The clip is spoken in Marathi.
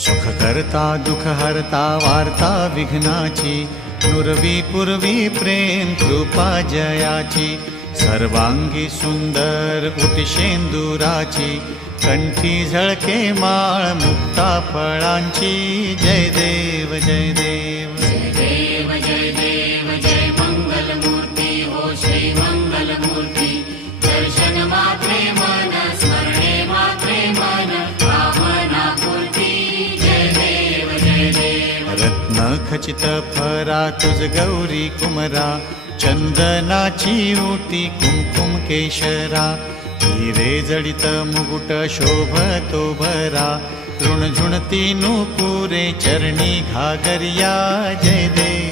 सुख करता दुख हरता वार्ता विघ्नाची, नुरवी पूर्वी प्रेम कृपा जयाची, सर्वांगी सुंदर उटिशेंदुराची, कंठी झळके माळ मुक्ता फळांची. जय देव जय देव जय देव जय देव जय मंगलमूर्ती हो श्री मंगलमूर्ती. दर्शन मात्रे मन स्मरणे मात्रे मन कामना पूर्ती. जय देव जय देव. रत्न खचित फरा तुझ गौरी कुमरा, चंदनाची ओटी कुमकुम केशरा, हिरे जडित मुकुट शोभतो भरा, तृणझुणती नुपुरे चरणी घागरिया. जय देव